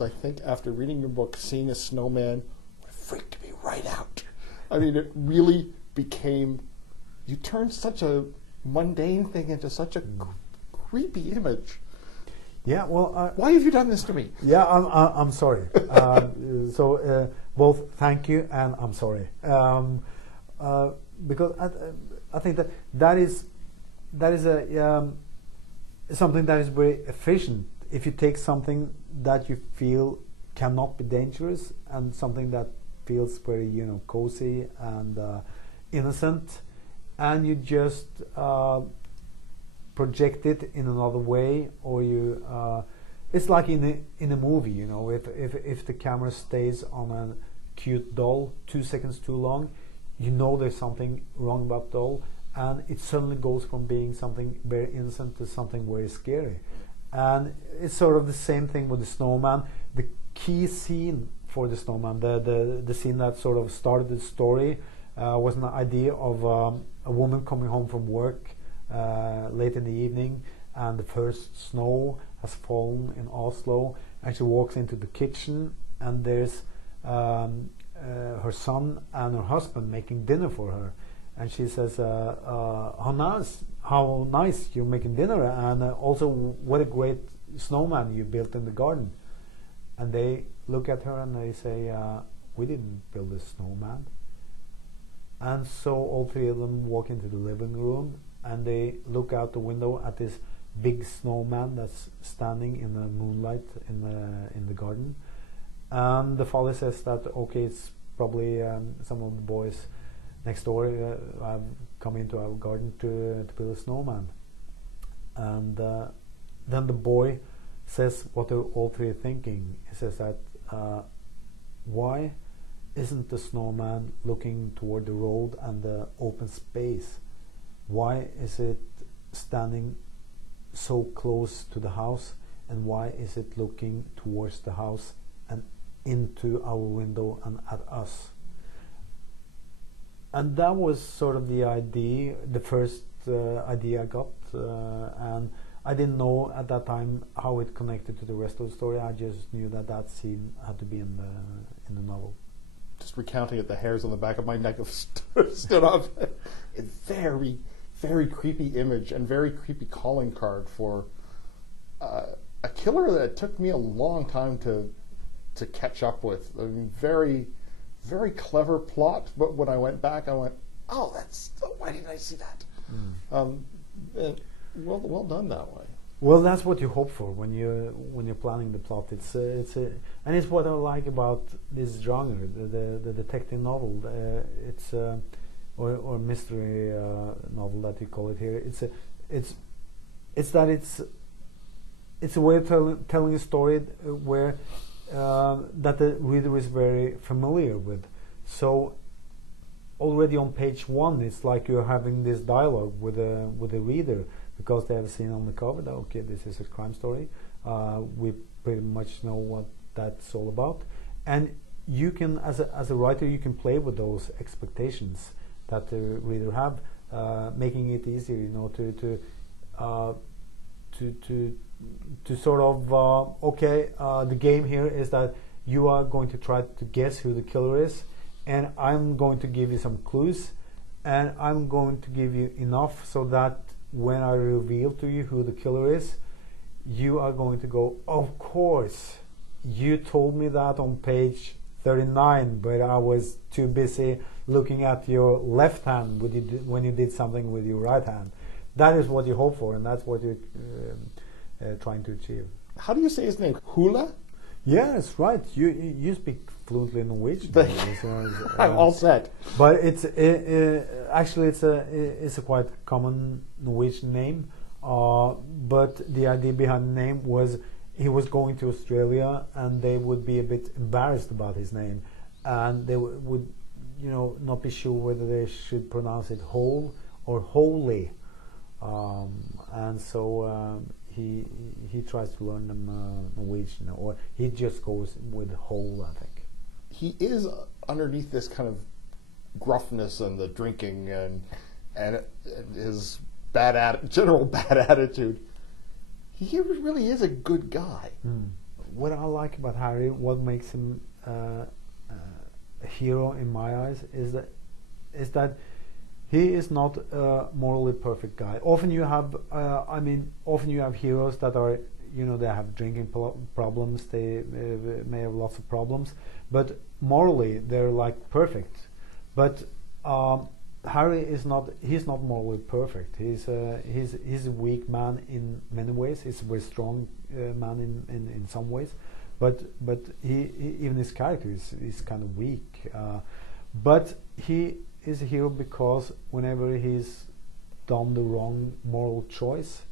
I think after reading your book, seeing a snowman freaked me right out. I mean, it really became, you turned such a mundane thing into such a creepy image. Yeah, well, why have you done this to me? Yeah, I'm sorry. So both thank you and I'm sorry, because I think that is a something that is very efficient. If you take something that you feel cannot be dangerous and something that feels very cozy and innocent, and you just project it in another way, or you it's like in a movie, if the camera stays on a cute doll 2 seconds too long, there's something wrong about the doll, and it suddenly goes from being something very innocent to something very scary. And it's sort of the same thing with the snowman. The key scene for the snowman, the scene that sort of started the story, was an idea of a woman coming home from work late in the evening, and the first snow has fallen in Oslo, and she walks into the kitchen, and there's her son and her husband making dinner for her, and she says, how nice you're making dinner, and also what a great snowman you built in the garden. And they look at her and they say, we didn't build a snowman. And so all three of them walk into the living room, and they look out the window at this big snowman that's standing in the moonlight in the garden. And the father says that, okay, it's probably some of the boys next door have come into our garden to build a snowman. And then the boy says what they're all three thinking. He says that, why isn't the snowman looking toward the road and the open space? Why is it standing so close to the house, and why is it looking towards the house and into our window and at us? And that was sort of the idea, the first idea I got, and I didn't know at that time how it connected to the rest of the story. I just knew that scene had to be in the novel. Just recounting it, the hairs on the back of my neck have stood up. A very, very creepy image and very creepy calling card for a killer that it took me a long time to catch up with. I mean, very, very clever plot, but when I went back, I went, "Oh, why didn't I see that?" Well done that way. Well, that's what you hope for when you're planning the plot. And it's what I like about this genre, the detective novel. Or mystery novel that you call it here. It's a way of telling a story where that the reader is very familiar with. So already on page 1, it's like you're having this dialogue with the reader, because they have seen on the cover that, okay, this is a crime story. We pretty much know what that's all about, and you can, as a writer, you can play with those expectations that the reader have, making it easier, to sort of okay, the game here is that you are going to try to guess who the killer is, and I'm going to give you some clues, and I'm going to give you enough so that when I reveal to you who the killer is, you are going to go, of course, you told me that on page 39, but I was too busy looking at your left hand when you did something with your right hand. That is what you hope for, and that's what you're trying to achieve. How do you say his name? Hula? Yes, right. You speak fluently Norwegian. I'm all set. But actually it's a quite common Norwegian name. But the idea behind the name was he was going to Australia, and they would be a bit embarrassed about his name, and they would not be sure whether they should pronounce it whole or holy, and so he tries to learn them Norwegian, or he just goes with whole, I think. He is underneath this kind of gruffness and the drinking and his general bad attitude. He really is a good guy. what I like about Harry, what makes him a hero in my eyes, is that he is not a morally perfect guy. Often you have, often you have heroes that are, they have drinking problems, they may have lots of problems, but morally they're like perfect. But Harry is not. He's not morally perfect. He's a weak man in many ways. He's a very strong man in some ways, but he even his character is kind of weak. But he is a hero because whenever he's done the wrong moral choice,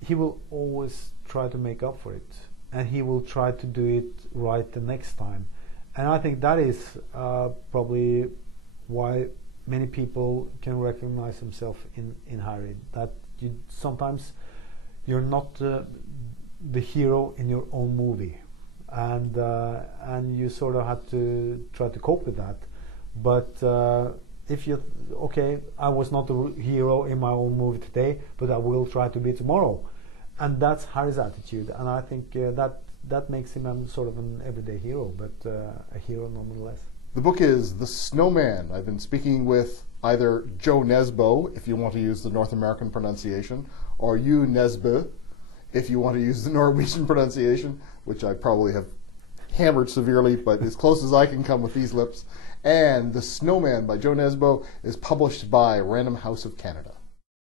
he will always try to make up for it, and he will try to do it right the next time. And I think that is probably why many people can recognize themselves in Harry. That sometimes you're not the hero in your own movie, and you sort of have to try to cope with that. But if you I was not the hero in my own movie today, but I will try to be tomorrow, and that's Harry's attitude. And I think that makes him sort of an everyday hero, but a hero nonetheless. The book is The Snowman. I've been speaking with either Jo Nesbo, if you want to use the North American pronunciation, or Jo Nesbo, if you want to use the Norwegian pronunciation, which I probably have hammered severely, but as close as I can come with these lips. And The Snowman by Jo Nesbo is published by Random House of Canada.